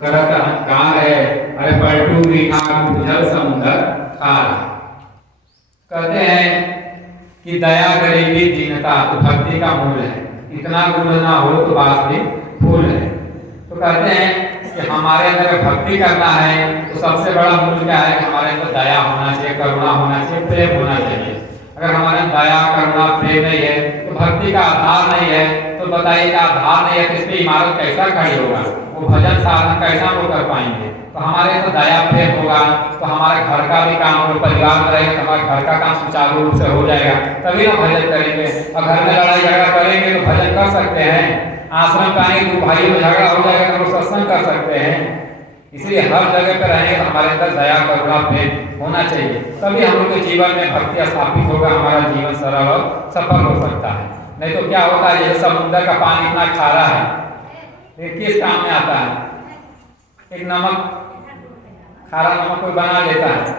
करत कहाँ है, अरे पलटू मीठा जल समुद्र खार। कहते हैं कि दया गरीबी दीनता तो भक्ति का मूल है, इतना गुण ना हो तो वास्तविक फूल है। तो कहते हैं कि हमारे अंदर भक्ति करना है तो सबसे बड़ा मूल क्या है कि हमारे अंदर दया होना चाहिए, करुणा होना चाहिए, प्रेम होना चाहिए। अगर हमारे दया करुणा प्रेम नहीं है तो भक्ति का आधार नहीं है। तो बताइए कि आधार नहीं है तो इसकी इमारत कैसा खड़ी होगा, वो भजन साधन कैसा वो कर पाएंगे। तो हमारे तो दया प्रेम होगा तो हमारे घर का भी काम होगा, परिवार में रहेगा तो हमारे घर का काम सुचारू रूप से हो जाएगा, तभी हम भजन करेंगे। और घर में लड़ाई झगड़ा करेंगे तो भजन कर सकते हैं। आश्रम में आएंगे तो भाइयों में झगड़ा हो जाएगा तो सत्संग कर सकते हैं। इसलिए हर जगह पर रहेंगे तो हमारे अंदर दया करुणा प्रेम होना चाहिए, तभी हम लोग के जीवन में भक्ति स्थापित होगा, हमारा जीवन सरल और सफल हो सकता है। नहीं तो क्या होता है, जैसे समुद्र का पानी इतना खारा है, ये किस काम में आता है? एक नमक, खारा नमक कोई बना लेता है,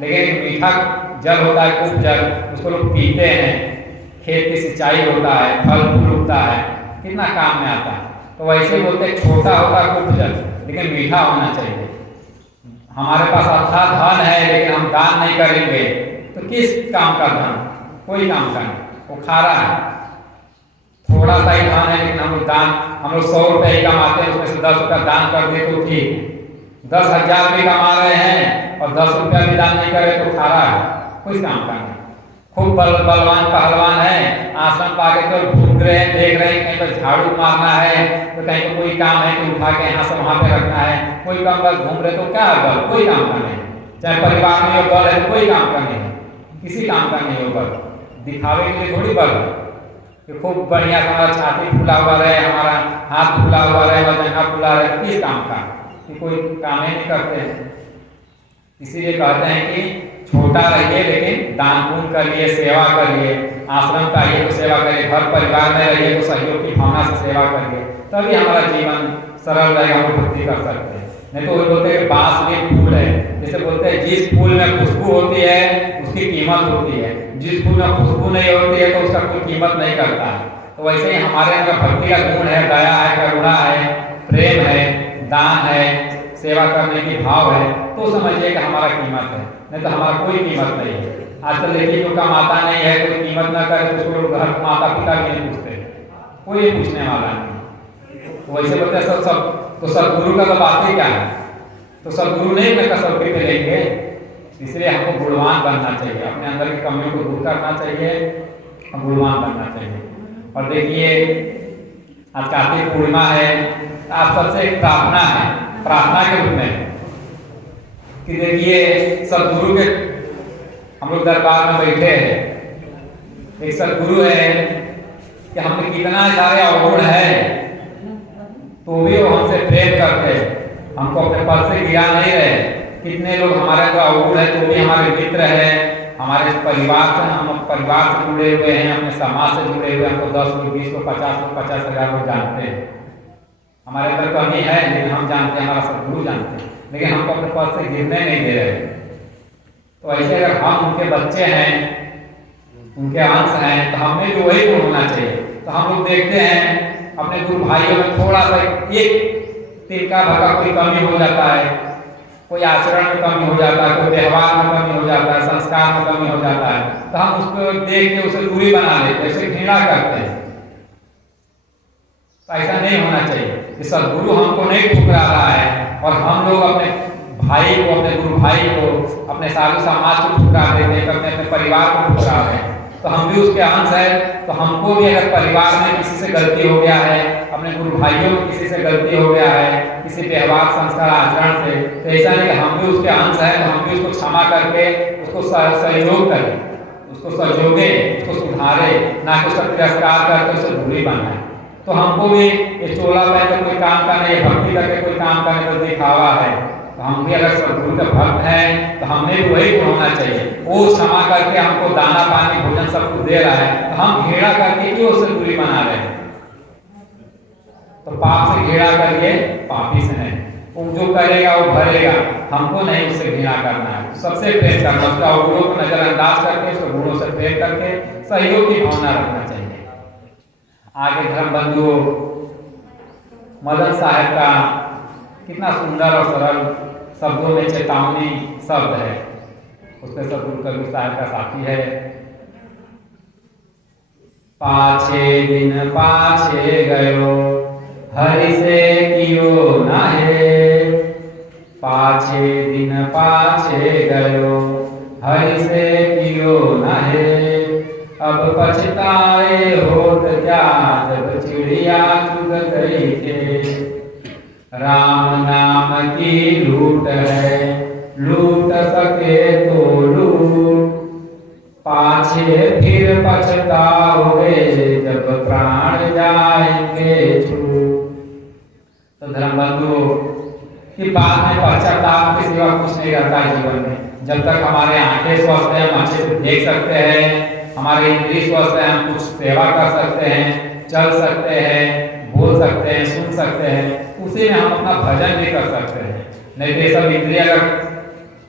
लेकिन एक मीठा जल होता है, उपजल, उसको लोग पीते हैं, खेत की सिंचाई होता है, फल फूल उगता है, कितना काम में आता है। तो वैसे बोलते छोटा होता है उपजल, लेकिन मीठा होना चाहिए। हमारे पास अच्छा धन है लेकिन हम दान नहीं करेंगे तो किस काम का धन? कोई काम का नहीं, वो खारा है। थोड़ा सा ही धन है लेकिन हम लोग 100 रुपये ही कमाते हैं, उसमें से 10 रुपया दान कर दे तो ठीक। 10,000 भी कमा रहे हैं और 10 रुपया भी दान नहीं करे तो खारा है, कोई काम का नहीं। खूब बलवान पहलवान है, आश्रम पाके तो घूम रहे हैं, देख रहे हैं, कहीं पर झाड़ू मारना है तो कहीं पर कोई काम है कि उठा के यहाँ से वहाँ पे रखना है, कोई काम बस घूम रहे तो क्या बल? कोई काम का नहीं। चाहे परिवार में हो बल है तो कोई काम का नहीं है, किसी काम का नहीं हो बल। दिखावे के लिए थोड़ी बल कि खूब बढ़िया से हमारा छाती फूला हुआ रहे, हमारा हाथ फूला हुआ रहे, जंघा फूला रहे, किस काम का? कि कोई काम ही नहीं करते हैं। इसीलिए कहते हैं कि छोटा रहिए लेकिन दान पुण्य करिए, सेवा करिए। आश्रम का आइए तो सेवा करिए, घर परिवार में रहिए तो सहयोग की भावना से सेवा करिए, तभी हमारा जीवन सरल रहेगा, हम भक्ति कर सकते हैं। नहीं तो वो बोलते हैं बांस भी फूल है, जैसे बोलते हैं जिस फूल में खुशबू होती है उसकी कीमत होती है, जिस फूल में खुशबू नहीं होती है तो उसका कोई कीमत नहीं करता है। तो वैसे ही हमारे अंदर भक्ति का गुण है, दया है, करुणा है, प्रेम है, दान है, सेवा करने की भाव है, तो समझिए कि हमारा कीमत है। नहीं तो हमारा कोई कीमत नहीं है। आजकल देखिए जो कमाता नहीं है, कोई कीमत ना करे तो उसको घर माता पिता भी नहीं पूछते, कोई पूछने वाला नहीं। वैसे बोलते हैं सब तो सदगुरु का तो बात ही क्या है, तो सदगुरु नहीं अपने कसौटी पे लेंगे। इसलिए हमको गुणवान बनना चाहिए, अपने अंदर की कमियों को दूर करना चाहिए, गुणवान बनना चाहिए। और देखिए आज कार्तिक पूर्णिमा है, आप सबसे एक प्रार्थना है, प्रार्थना के रूप में कि देखिए सदगुरु के हम लोग दरबार में बैठे हैं, एक सदगुरु है कि हमें कितना सारे अवगुण है तो भी वो हमसे प्रेम करते हैं, हमको अपने पद से गिरा नहीं रहे। कितने लोग हमारे अंदर अवगुण है तो भी हमारे मित्र है, हमारे परिवार से, हम परिवार से जुड़े हुए हैं, अपने समाज से जुड़े हुए हैं। हमको 10 लोग 20 लोग 50 लोग 50,000 लोग जानते हैं, हमारे अंदर कमी है लेकिन हम जानते हैं, हमारा सदगुरु जानते हैं, लेकिन हमको अपने पद से गिरने नहीं दे रहे। तो ऐसे अगर हम उनके बच्चे हैं, उनके अंश हैं, तो हमें भी वही गुण होना चाहिए। तो हम लोग देखते हैं अपने गुरु भाइयों में थोड़ा सा एक तिनका भगा कोई कमी हो जाता है, कोई आचरण में कमी हो जाता है, कोई व्यवहार में कमी हो जाता है, संस्कार में कमी हो जाता है, तो हम उसको देख के उसे दूरी बना लेते हैं, उसे घृणा करते हैं। तो ऐसा नहीं होना चाहिए कि सदगुरु हमको नहीं ठुकरा रहा है और हम लोग अपने भाई को, अपने गुरु भाई को, अपने साधु समाज को ठुकरा देते हैं, अपने अपने परिवार को ठुकरा रहे हैं। तो हम भी उसके अंश है, तो हमको भी अगर परिवार में किसी से गलती हो गया है, अपने गुरु भाइयों में किसी से गलती हो गया है, किसी व्यवहार संस्कार आचरण से, तो ऐसा नहीं कि हम भी उसके अंश है तो हम भी उसको क्षमा करके उसको सहयोग करें, उसको सहयोगे, उसको सुधारे, ना कि उसका तिरस्कार करके उसे दूरी बनाए। तो हमको भी ये चोला पहन के कोई काम का नहीं, भक्ति करके कोई काम का नहीं, तो दिखावा है। तो हम भी अगर सदगुरु के भक्त हैं तो हमें भी वही गुण होना चाहिए। वो क्षमा करके हमको दाना पानी भोजन सब कुछ दे रहा है, तो हम घृणा करके क्यों उससे दूरी बना रहे हैं? तो पाप से घृणा करिए, पापी से नहीं। वो जो करेगा वो भरेगा, हमको नहीं उससे घृणा करना है, सबसे प्रेम करना, उसका अवगुणों को नजरअंदाज करके उसके गुणों से प्रेम करके सहयोग की भावना रखना चाहिए। आगे धर्म बंधु मदन साहब का कितना सुंदर और सरल शब्दों में चेतावनी शब्द है। उसमें सतगुरु कबीर साहब का साथी है। पाछे दिन पाछे गयो हरि से कियो नाहे, पाछे दिन पाछे गयो हरि से कियो नाहे, अब पछताए होत क्या जब चिड़िया चुग गई थे। राम नाम की लूट है लूट सके तो लूट, पाछे फिर पछताओगे जब प्राण जाएंगे छूट। तो धर्म बंधु कि बाद में पश्चाताप के सिवा कुछ नहीं रहता है जीवन में। जब तक हमारे आंखें स्वस्थ हैं, हम अच्छे से देख सकते हैं, हमारे इंद्रिय स्वस्थ है, हम कुछ सेवा कर सकते हैं, चल सकते हैं, बोल सकते हैं, सुन सकते हैं, उसी में हम अपना भजन भी कर सकते हैं। नहीं तो ये सब इंद्रिय अगर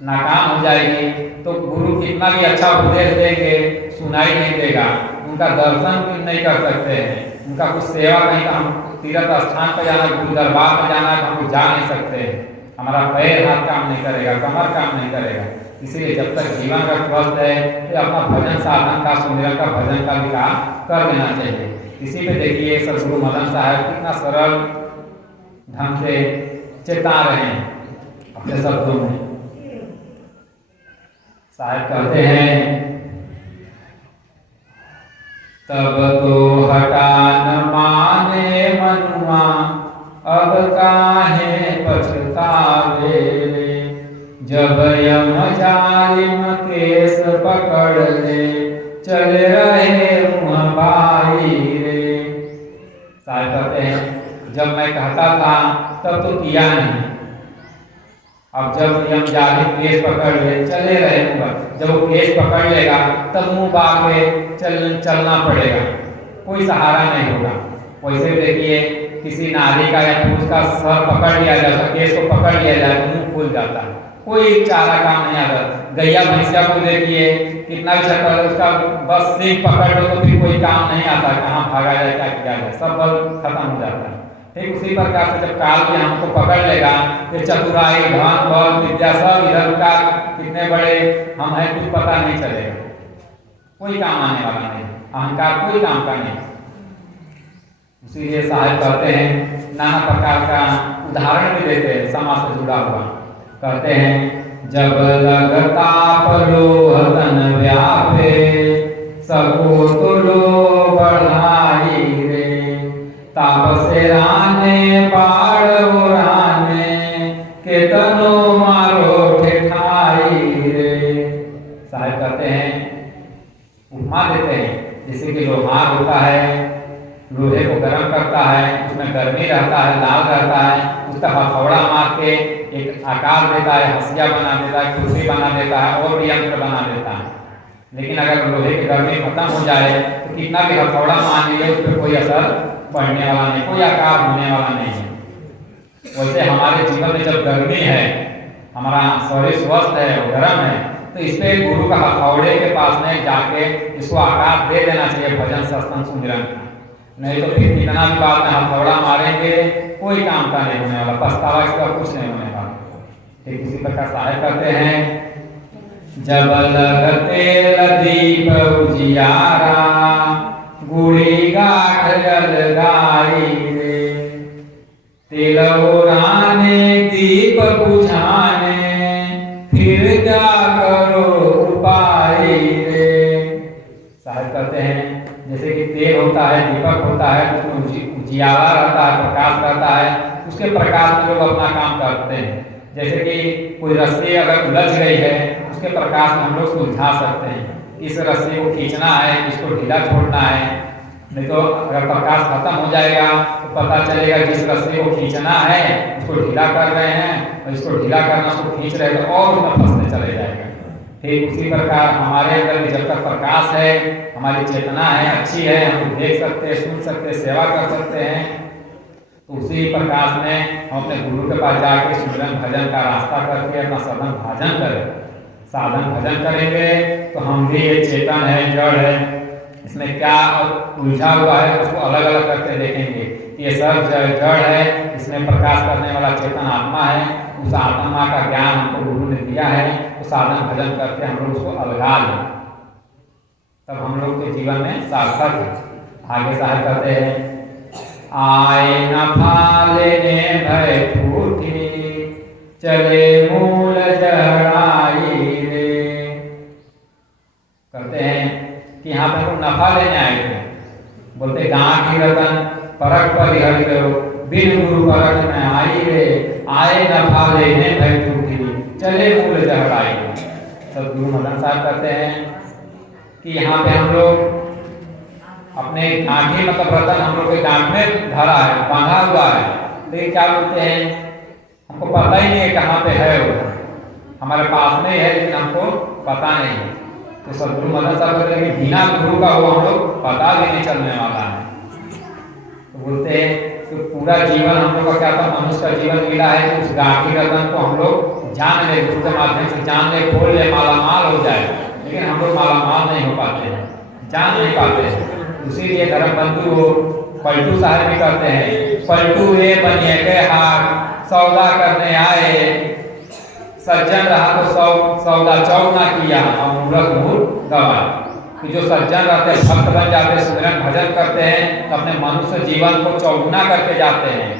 नाकाम हो जाएगी तो गुरु कितना भी अच्छा उपदेश देंगे सुनाई नहीं देगा, उनका दर्शन भी नहीं कर सकते हैं, उनका कुछ सेवा नहीं, हम तीर्थ स्थान पर जाना, गुरु दरबार में जाना तो हम जा नहीं सकते हैं, हमारा पैर हाथ काम नहीं करेगा, कमर काम नहीं करेगा। इसीलिए जब तक जीवन का स्वस्थ है तो अपना भजन साधन का, सुमिरन का, भजन का भी काम कर लेना चाहिए। इसी पे देखिए सदगुरु मदन साहब कितना सरल ढंग से चेता रहे हैं अपने शब्दों में। साहब कहते हैं तब तो हटा न माने मनुआ, अब काहे पछतावे रे, जब यम जालिम केस पकड़ ले, चल रहे मुँह भाई रे। साहब कहते हैं जब मैं कहता था तब तो किया नहीं, अब जब यम जालिम केस पकड़ ले, चले रहेगा, जब वो केस पकड़ लेगा तब मुंह बांध के चलना पड़ेगा, कोई सहारा नहीं होगा। वैसे देखिए किसी नारी का या पुरुष का सर पकड़ लिया जाता, केस को पकड़ लिया जाए तो मुंह खुल जाता है, कोई चारा काम नहीं आता। गैया भैंसिया को देखिए कितना भी चक्कर उसका बस सिंह पकड़ लो तो फिर कोई काम नहीं आता, कहाँ भागा जाए क्या किया जाए, सब बल खत्म हो जाता है। ठीक उसी प्रकार से जब काल भी हमको पकड़ लेगा, ये चतुराई धन बल विद्या सब इधर का कितने बड़े हम हैं कुछ पता नहीं चलेगा, कोई काम आने वाला नहीं, अहंकार कोई काम का नहीं। इसीलिए साहब कहते हैं नाना प्रकार का उदाहरण भी देते हैं समाज से जुड़ा हुआ। कहते हैं जब लगता पलोह तन व्यापे, सबको तो लो बढ़ाई रे, ताप से राने बाढ़ उड़ाने, केतनो मारो ठेठाई रे। साहब कहते हैं उपमा देते हैं जैसे कि लोहार होता है, लोहे को गर्म करता है, उसमें गर्मी रहता है, लाल रहता है, उसका हथौड़ा मार के एक आकार देता है, हंसिया बना देता है, कुर्सी बना देता है और भी यंत्र बना देता है। लेकिन अगर लोहे की गर्मी खत्म हो जाए तो कितना भी हथौड़ा मान लीजिए उस पर कोई असर पड़ने वाला नहीं, कोई आकार होने वाला नहीं है। वैसे हमारे जीवन में जब गर्मी है, हमारा शरीर स्वस्थ है और गर्म है, तो इस पर गुरु का हथौड़े के पास में जाके इसको आकार दे देना चाहिए भजन सत्संग सुमिरन का। नहीं तो फिर कितना भी बाद में हथौड़ा मारेंगे कोई काम का नहीं होने वाला, पछतावा इसका कुछ नहीं होने वाला। ठीक इसी प्रकार साहब कहते हैं जब लगते दीप उजियारा, गुड़ी गाठ अलगाई रे, तिल उड़ाने दीप बुझाने, फिर क्या करो उपाय रे। साहब कहते हैं जैसे कि तेल होता है, दीपक होता है, उसमें उजियारा रहता है, प्रकाश रहता है, उसके प्रकाश में लोग अपना काम करते हैं। जैसे कि कोई रस्सी अगर उलझ गई है, उसके प्रकाश में हम लोग सुलझा सकते हैं, इस रस्सी को खींचना है, इसको ढीला छोड़ना है। नहीं तो अगर प्रकाश खत्म हो जाएगा तो पता चलेगा जिस रस्सी को खींचना है उसको ढीला कर रहे हैं, और इसको ढीला करना उसको खींच रहे हैं तो और उसमें फंसते चले जाएगा। ठीक उसी प्रकार हमारे अंदर भी जब तक प्रकाश है, हमारी चेतना है, अच्छी है, हम देख सकते हैं, सुन सकते हैं, सेवा कर सकते हैं, तो उसी प्रकाश में हम अपने गुरु के पास जाके सुमिरन भजन का रास्ता करके अपना साधन भजन करें। साधन भजन करेंगे तो हम भी ये चेतन है, जड़ है, इसमें क्या उलझा हुआ है उसको अलग अलग करके देखेंगे। ये सब जड़ है, इसमें प्रकाश करने वाला चेतन आत्मा है। उस आत्मा का ज्ञान हमको गुरु ने दिया है, तो साधन भजन करके हम लोग उसको अलगा लें, तब हम लोग के जीवन में सार्थक है। आगे साहब कहते हैं, आए नफा लेने भय ठूठी, चले मूल जड़ाई रे। कहते हैं कि यहाँ पे हम नफा लेने आए थे, बोलते गाँव की रतन परख पर हरि करो, बिन गुरु परख में आई रे। आए नफा लेने भय ठूठी, चले मूल जड़ाई। सदगुरु मदन साहब कहते हैं कि यहाँ पे हम लोग अपने गांठी मतलब रतन हम लोग के गांठ में धरा है, बांधा हुआ है, लेकिन क्या बोलते हैं हमको पता ही नहीं है कहाँ पे है वो, हमारे पास नहीं है लेकिन हमको पता नहीं है। तो सदगुरु मदन साहब कहते हैं कि बिना गुरु का वो हम लोग पता भी नहीं चलने वाला है। तो बोलते हैं कि पूरा जीवन हम लोग का क्या था, मनुष्य का जीवन मिला है कि उस गांठी रतन को हम लोग जान ले, गुरु के माध्यम से जान ले, खोल ले, मालामाल हो जाए, लेकिन हम लोग मालामाल नहीं हो पाते हैं, जान नहीं पाते हैं। इसीलिए धर्म बंधु पलटू साहब भी कहते हैं, पलटू रे बनिए के हार, सौदा करने आए, सज्जन रहा तो सौदा चौक ना किया, और मूर्ख मूर्ख गवाए। कि जो सज्जन रहते हैं, भक्त बन जाते हैं, सुमिरन भजन करते हैं, तो अपने मनुष्य जीवन को चौगुना करके जाते हैं,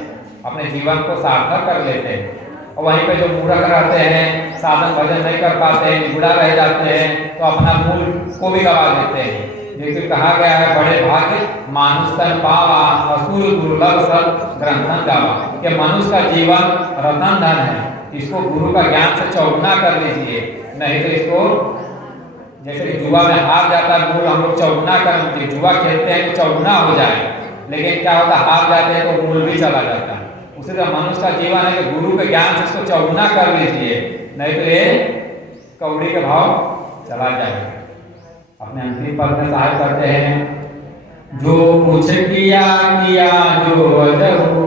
अपने जीवन को सार्थक कर लेते हैं। और वहीं पे जो मूर्ख रहते हैं, साधन भजन नहीं कर पाते हैं, निगुड़ा रह जाते हैं, तो अपना मूल को भी गवा देते हैं। जैसे कहा गया है, बड़े भाग्य मानुष तन पावा, असुर दुर्लभ सत ग्रंथन गावा। कि मनुष्य का जीवन रतन धन है, इसको गुरु का ज्ञान से चौगुना कर लीजिए, नहीं तो इसको जैसे कि जुआ में हार जाता है मूल, हम लोग चौगुना कर, जुआ खेलते हैं तो चौगुना हो जाए, लेकिन क्या होता है हार जाते हैं तो मूल भी चला जाता है। उसी तरह मनुष्य का जीवन है कि गुरु के ज्ञान से इसको चौगुना कर लीजिए, नहीं तो ये कौड़ी के भाव चला जाएगा। अपने अंतिम पद में सहाय करते हैं, जो कुछ किया किया जो अजहु,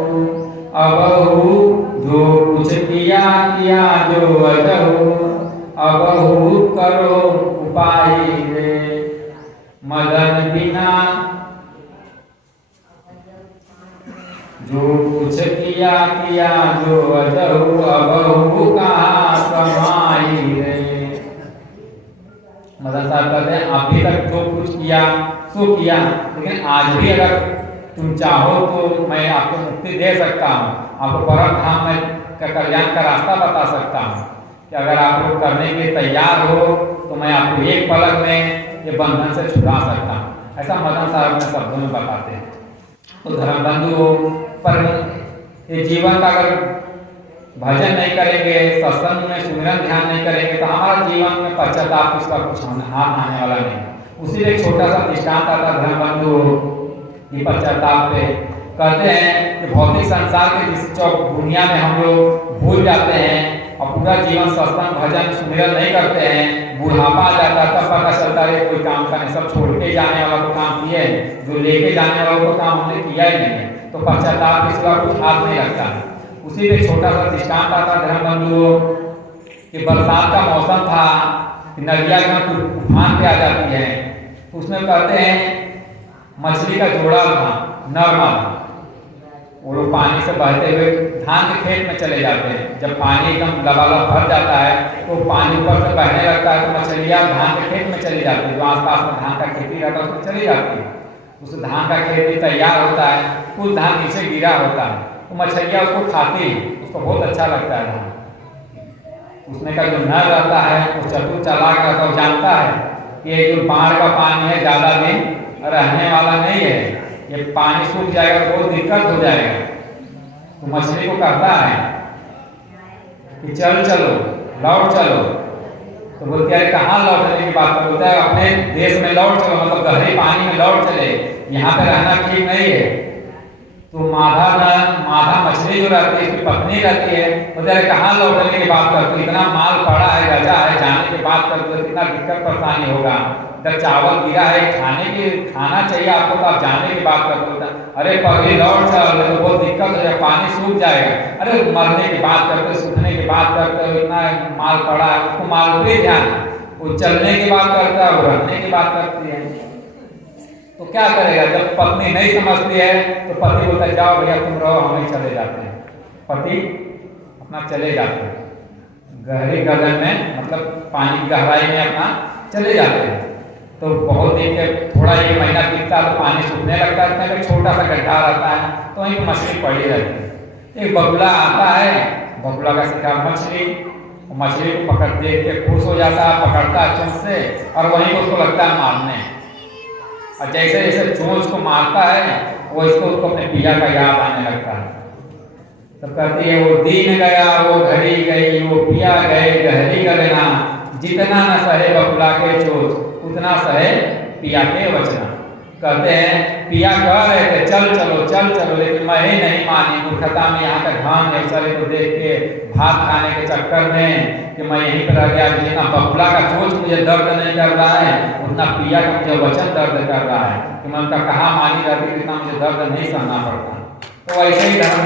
अबहु जो कुछ किया किया जो अजहु, अबहु करो उपाय रे। मदन बिना जो कुछ किया किया जो अजहु, अबहु कहाँ समाई रे। मदन साहब कहते हैं अभी तक जो कुछ किया सो किया, लेकिन आज भी अगर तुम चाहो तो मैं आपको मुक्ति दे सकता हूँ, आपको परम धाम में का कल्याण का रास्ता बता सकता हूँ, कि अगर आप लोग करने के लिए तैयार हो तो मैं आपको एक पलक में ये बंधन से छुड़ा सकता हूँ। ऐसा मदन साहब अपने शब्दों में बताते हैं। तो धर्म बंधु पर ये जीवन का अगर भजन नहीं करेंगे, सत्संग में सुमिरन ध्यान नहीं करेंगे, तो हमारा जीवन में पश्चाताप इसका कुछ हाथ आने वाला नहीं। उसी एक छोटा सा दृष्टांत आता धर्म बंधु ये पश्चाताप पे। कहते हैं कि भौतिक संसार के जिस दुनिया में हम लोग भूल जाते हैं और पूरा जीवन सत्संग भजन सुमिरन नहीं करते हैं, बुढ़ापा आ जाता है, तब पता चलता है कोई काम का नहीं, सब छोड़ के जाने वाला तो काम किए है, जो लेके जाने वाला तो काम हमने किया ही नहीं है, तो पश्चाताप इसका कुछ हाथ नहीं लगता है। उसी में छोटा सा दृष्टांत आता धर्म बंधुओं कि बरसात का मौसम था, नदियाँ तूफान पे आ जाती है, उसमें कहते हैं मछली का जोड़ा था, नर मादा, वो लोग पानी से बहते हुए धान के खेत में चले जाते हैं। जब पानी एकदम लबालब भर जाता है तो पानी ऊपर से बहने लगता है, तो मछलियाँ धान के खेत में चली जाती है, जो आसपास में धान का खेती रहता है उसमें चली जाती है। उस धान का खेत भी तैयार होता है, कुछ धान नीचे गिरा होता है, तो मछलियाँ उसको खाती है, उसको बहुत अच्छा लगता है धान। उसमें का जो नर रहता है वो चतुर चालाक रहता है, जानता है कि ये जो बाढ़ का पानी है ज़्यादा दिन रहने वाला नहीं है, ये पानी सूख जाएगा तो बहुत दिक्कत हो जाएगा। तो मछली को कहता है कि चल चलो लौट चलो, तो बोलते हैं कहाँ लौटने की बात कर, बोलता है अपने देश में लौट चलो, मतलब गहरे पानी में लौट चले, यहाँ पे रहना ठीक नहीं है। तो माधा मछली जो रहती है उसकी पत्नी रहती है, बोलते हैं कहाँ लौटने की बात करते, इतना माल पड़ा है, गजा है, जाने की बात करते हो कितना दिक्कत परेशानी होगा, इधर चावल गिरा है, खाना चाहिए आपको, तो आप जाने की बात करते हो, अरे पगली लौट चल, तो बहुत दिक्कत हो जाए, पानी सूख जाएगा, अरे मरने की बात करते हो, सूखने की बात करते हो, इतना माल पड़ा है, उसको माल पे ध्यान, वो चलने की बात करता है, वो रहने की बात करती है। तो क्या करेगा? जब पत्नी नहीं समझती है तो पति बोलता है जाओ भैया तुम रहो, हम ही चले जाते हैं। पति अपना चले जाते हैं गहरी गगन में, मतलब पानी की गहराई में अपना चले जाते हैं। तो बहुत दिन के थोड़ा 1 महीना बीतता है तो पानी सूखने लगता है, तो छोटा सा गड्ढा रहता है तो वहीं मछली पड़ी रहती है। एक बगुला आता है, बगुला का शिकार मछली, मछली को पकड़ देख के खुश हो जाता है, पकड़ता है चोंच से और वहीं को उसको लगता है मारने। और जैसे जैसे चोंच को मारता है वो उसको अपने पिया का याद आने लगता है। तब कहती है वो दिन गया वो घड़ी गई, वो पिया गए गहरी गगना, जितना न सहे बगुला के चोच उतना सहे पिया के वचना। कहते हैं पिया कह रहे थे चल चलो, लेकिन मैं ही नहीं मानी। मूर्खता में यहाँ का धान नर्सरी को देख के भात खाने के चक्कर में कि मैं यहीं पर रह गया। जितना बगुला का चोच मुझे दर्द नहीं कर रहा है उतना पिया का मुझे वचन दर्द कर रहा है कि मैं उनका कहाँ मानी रहती, इतना मुझे दर्द नहीं सहना पड़ता। तो ऐसे ही धर्म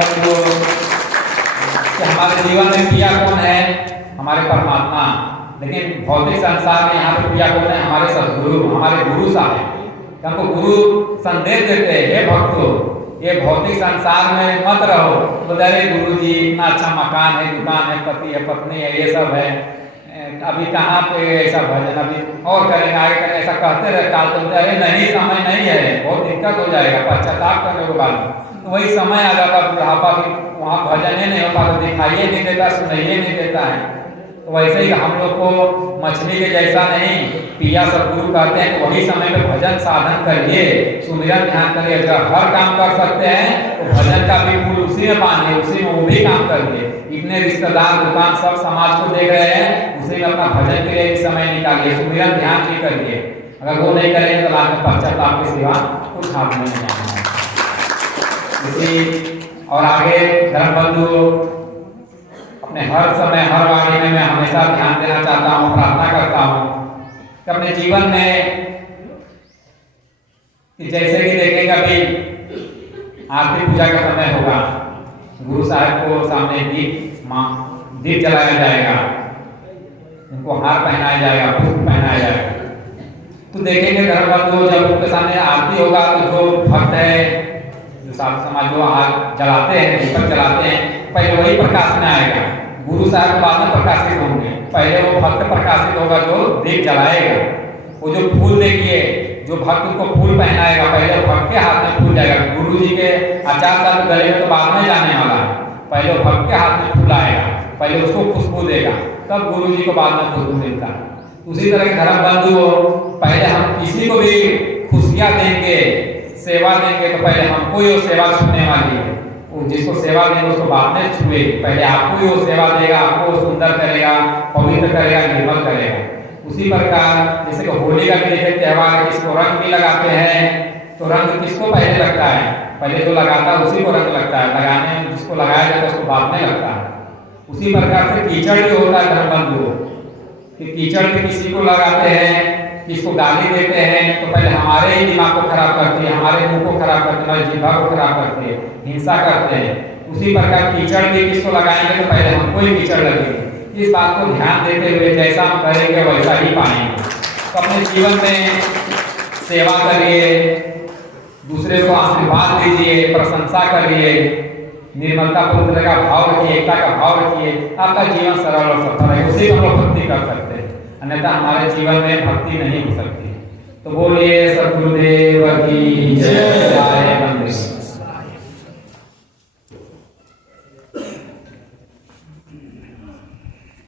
कि हमारे जीवन में पिया कौन है? हमारे परमात्मा। लेकिन भौतिक संसार में यहाँ पे पिया कौन है? हमारे सदगुरु, हमारे गुरु साहब। हमको गुरु संदेश देते हैं हे भक्तों ये भौतिक संसार में मत रहो। बोले अरे गुरु जी इतना अच्छा मकान है, दुकान है, पति है, पत्नी है, ये सब है, अभी कहाँ पे ऐसा भजन अभी और करेंगे आगे करेंगे, ऐसा कहते रहे टालते बोलते अरे नहीं समय नहीं है, बहुत दिक्कत हो जाएगा, पश्चाताप करने के बाद। तो वही समय आ जाता बुढ़ापा की, वहाँ भजन ही नहीं होता, तो दिखाइए नहीं देता, सुनाइए नहीं देता है। तो वैसे ही हम लोग को मछली के जैसा नहीं, पिया सदगुरु कहते हैं कि वही समय में भजन साधन करिए, सुमिरन ध्यान करिए। अगर हर काम कर सकते हैं तो भजन का भी फूल उसी में बांधिए, उसी में वो भी काम करिए। इतने रिश्तेदार दुकान सब समाज को देख रहे हैं, उसी में अपना भजन के लिए भी समय निकालिए, सुमिरन ध्यान भी करिए। अगर वो नहीं करेंगे तो लाभ में पश्चाताप के सिवा कुछ हाथ नहीं जाना। इसी और आगे धर्म बंधु अपने हर समय हर वाणी में मैं हमेशा ध्यान देना चाहता हूँ, प्रार्थना करता हूँ कि अपने जीवन में कि जैसे कि देखेंगे अभी आरती पूजा का समय होगा, गुरु साहब को सामने दीप जलाया जाएगा, उनको हार पहनाया जाएगा, पुष्प पहनाया जाएगा। तो देखेंगे धर्म बंधु जब उनके सामने आरती होगा तो जो भक्त है, जो साधु समाज जो हार जलाते हैं, दीपक जलाते हैं, पहले वही प्रकाश में आएगा। गुरु साहब बाद में प्रकाशित होंगे, पहले वो भक्त प्रकाशित होगा जो दीप जलाएगा। वो जो फूल देखिए, जो भक्त उनको फूल पहनाएगा, पहले भक्त के हाथ में फूल जाएगा। गुरु जी के आचार साहब गले में तो बाद में जाने वाला है, पहले भक्त के हाथ में फूल आएगा, पहले उसको खुशबू देगा, तब गुरु जी को बाद में खुशबू मिलता है। उसी तरह के धर्म बंधु हो, पहले हम किसी को भी खुशियाँ देंगे, सेवा देंगे तो पहले हमको ही वो सेवा छूने वाली है। वो जिसको सेवा देंगे उसको बाद में छुए, पहले आपको ही वो सेवा देगा, आपको सुंदर करेगा, पवित्र करेगा, निर्मल करेगा। उसी प्रकार जैसे कि होली का भी देखे त्यौहार, किसको रंग भी लगाते हैं तो रंग किसको पहले लगता है? पहले जो लगाता है उसी को रंग लगता है, लगाने में जिसको लगाया जाता है उसको बाद में लगता है। उसी प्रकार से कीचड़ भी होता है धर्म बंधु कि कीचड़ भी किसी को लगाते हैं, किसको गाली देते हैं तो पहले हमारे ही दिमाग को खराब करती है, हमारे मुंह को खराब करती है, हमारी जिह्वा को खराब करती है, हिंसा करते हैं। उसी प्रकार कीचड़ भी किसको लगाएंगे तो पहले हमको ही कीचड़ लगेगी। इस बात को ध्यान देते हुए जैसा हम करेंगे वैसा ही पाएंगे। तो अपने जीवन में सेवा करिए, दूसरे को आशीर्वाद दीजिए, प्रशंसा करिए, निर्मलता पवित्रता का भाव रखिए, एकता का भाव रखिए, आपका जीवन सरल और सफल है। उसी में हम लोग भक्ति कर सकते हैं, अन्यथा हमारे जीवन में भक्ति नहीं हो सकती। तो बोलिए सद्गुरुदेव की जय।